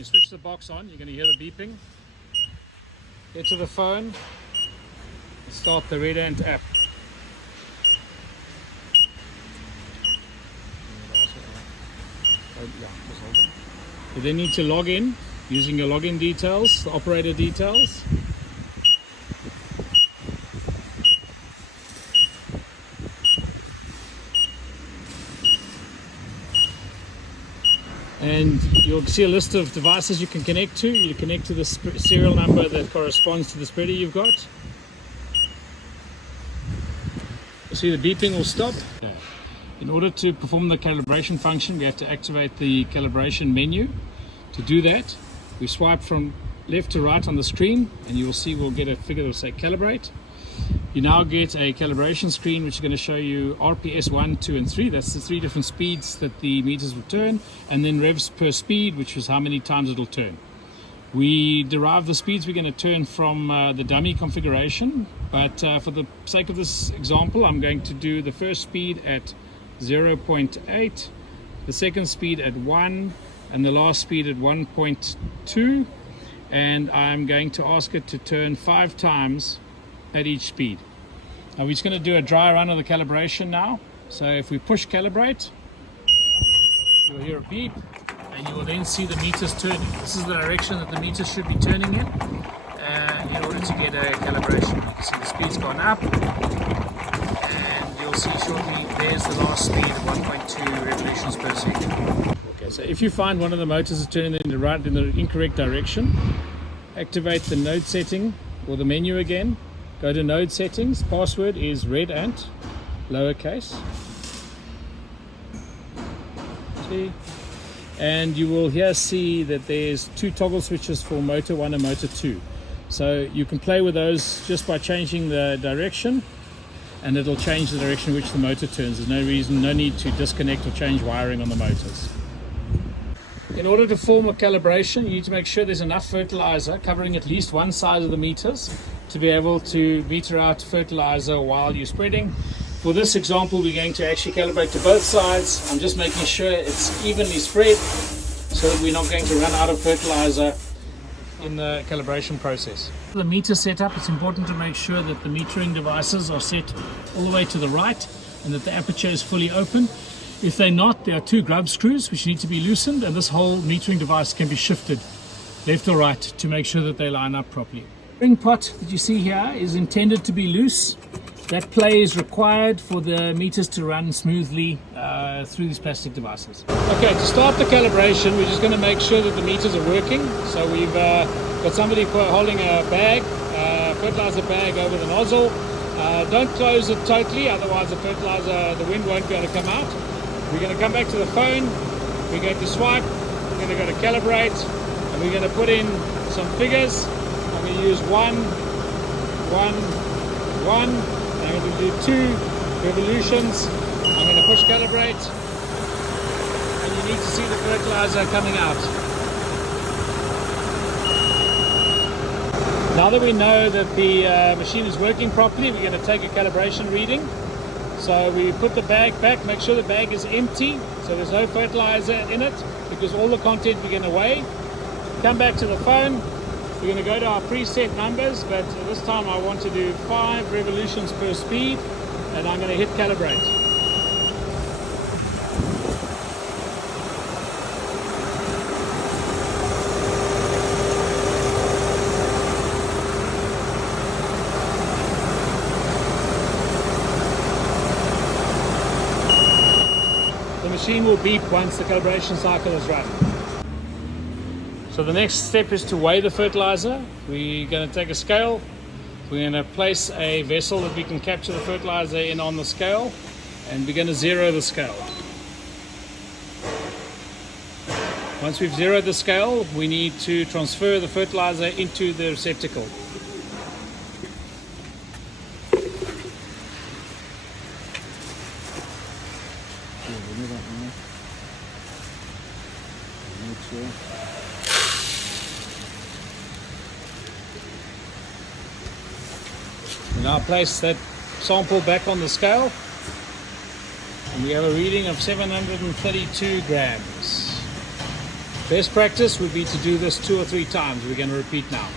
you switch the box on, you're going to hear the beeping. Get to the phone and start the Red Ant app. You then need to log in using your login details, the operator details. And you'll see a list of devices you can connect to. You connect to the serial number that corresponds to the spreader you've got. You'll see the beeping will stop. In order to perform the calibration function, we have to activate the calibration menu. To do that, we swipe from left to right on the screen, and you will see we'll get a figure that will say calibrate. You now get a calibration screen which is going to show you RPS 1, 2 and 3. That's the 3 different speeds that the meters will turn, and then revs per speed, which is how many times it'll turn. We derive the speeds we're going to turn from the dummy configuration, but for the sake of this example, I'm going to do the first speed at 0.8, the second speed at 1, and the last speed at 1.2, and I'm going to ask it to turn 5 times at each speed. Now we're just going to do a dry run of the calibration now. So if we push calibrate, you'll hear a beep, and you will then see the meters turning. This is the direction that the meters should be turning in order to get a calibration. You can see the speed's gone up, and you'll see shortly there's the last speed of 1.2 revolutions per second. Okay, so if you find one of the motors is turning in the incorrect direction, activate the node setting or the menu again. Go to node settings. Password is Red Ant, lowercase. See? And you will here see that there's 2 toggle switches for motor 1 and motor 2. So you can play with those just by changing the direction, and it'll change the direction in which the motor turns. There's no need to disconnect or change wiring on the motors. In order to form a calibration, you need to make sure there's enough fertilizer covering at least one side of the meters to be able to meter out fertilizer while you're spreading. For this example, we're going to actually calibrate to both sides. I'm just making sure it's evenly spread so that we're not going to run out of fertilizer in the calibration process. For the meter setup, it's important to make sure that the metering devices are set all the way to the right and that the aperture is fully open. If they're not, there are 2 grub screws which need to be loosened, and this whole metering device can be shifted left or right to make sure that they line up properly. The ring pot that you see here is intended to be loose. That play is required for the meters to run smoothly through these plastic devices. Okay, to start the calibration, we're just going to make sure that the meters are working. So we've got somebody holding a bag, fertilizer bag over the nozzle. Don't close it totally, otherwise the wind won't be able to come out. We're going to come back to the phone, we're going to swipe, we're going to go to calibrate, and we're going to put in some figures. I'm going to use 1, 1, 1, and I'm going to do 2 revolutions. I'm going to push calibrate, and you need to see the fertilizer coming out. Now that we know that the machine is working properly, we're going to take a calibration reading. So we put the bag back, make sure the bag is empty, so there's no fertilizer in it, because all the content we're going to weigh. Come back to the phone, we're going to go to our preset numbers, but this time I want to do 5 revolutions per speed, and I'm going to hit calibrate. The machine will beep once the calibration cycle is run. So the next step is to weigh the fertilizer. We're going to take a scale. We're going to place a vessel that we can capture the fertilizer in on the scale, and we're going to zero the scale. Once we've zeroed the scale, we need to transfer the fertilizer into the receptacle. We now place that sample back on the scale, and we have a reading of 732 grams. Best practice would be to do this 2 or 3 times. We're going to repeat now.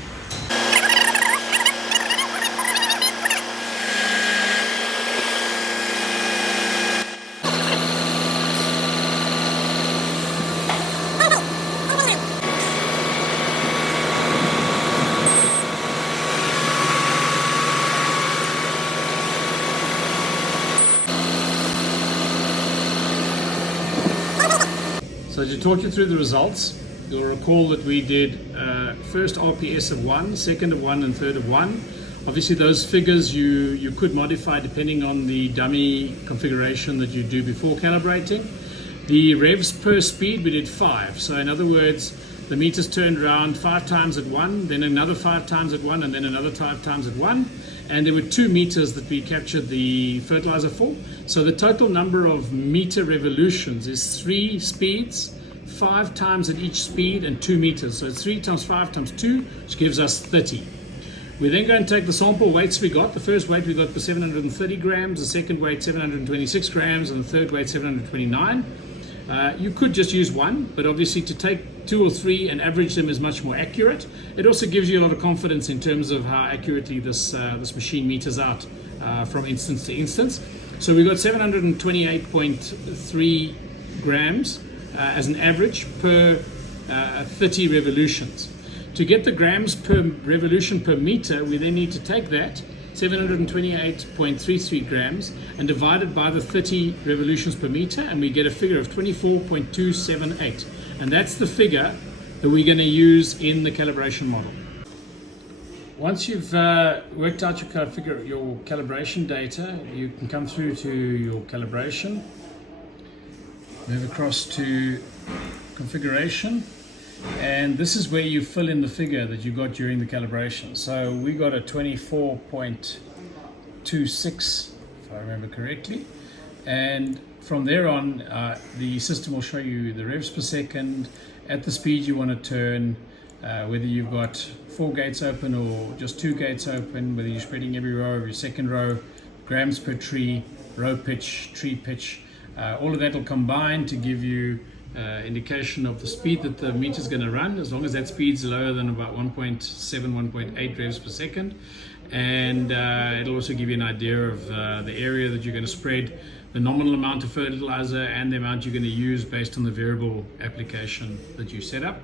So to talk you through the results, you'll recall that we did first RPS of 1, second of 1, and third of 1. Obviously those figures you could modify depending on the dummy configuration that you do before calibrating. The revs per speed we did 5. So in other words, the meters turned around 5 times at 1, then another 5 times at 1, and then another 5 times at 1. And there were 2 meters that we captured the fertilizer for. So the total number of meter revolutions is 3 speeds, 5 times at each speed, and 2 meters. So it's 3 times 5 times 2, which gives us 30. We then go and take the sample weights we got. The first weight we got was 730 grams, the second weight 726 grams, and the third weight 729. You could just use 1, but obviously to take 2 or 3 and average them is much more accurate. It also gives you a lot of confidence in terms of how accurately this machine meters out from instance to instance. So we got 728.3 grams as an average per 30 revolutions. To get the grams per revolution per meter, we then need to take that 728.33 grams and divide it by the 30 revolutions per meter, and we get a figure of 24.278. And that's the figure that we're going to use in the calibration model. Once you've worked out your calibration data, you can come through to your calibration, move across to configuration, and this is where you fill in the figure that you got during the calibration. So we got a 24.26, if I remember correctly, and from there on the system will show you the revs per second at the speed you want to turn, whether you've got 4 gates open or just 2 gates open, whether you're spreading every row of your second row, grams per tree, row pitch, tree pitch. All of that will combine to give you indication of the speed that the meter is going to run, as long as that speed is lower than about 1.7, 1.8 revs per second. And it'll also give you an idea of the area that you're going to spread, the nominal amount of fertilizer, and the amount you're going to use based on the variable application that you set up.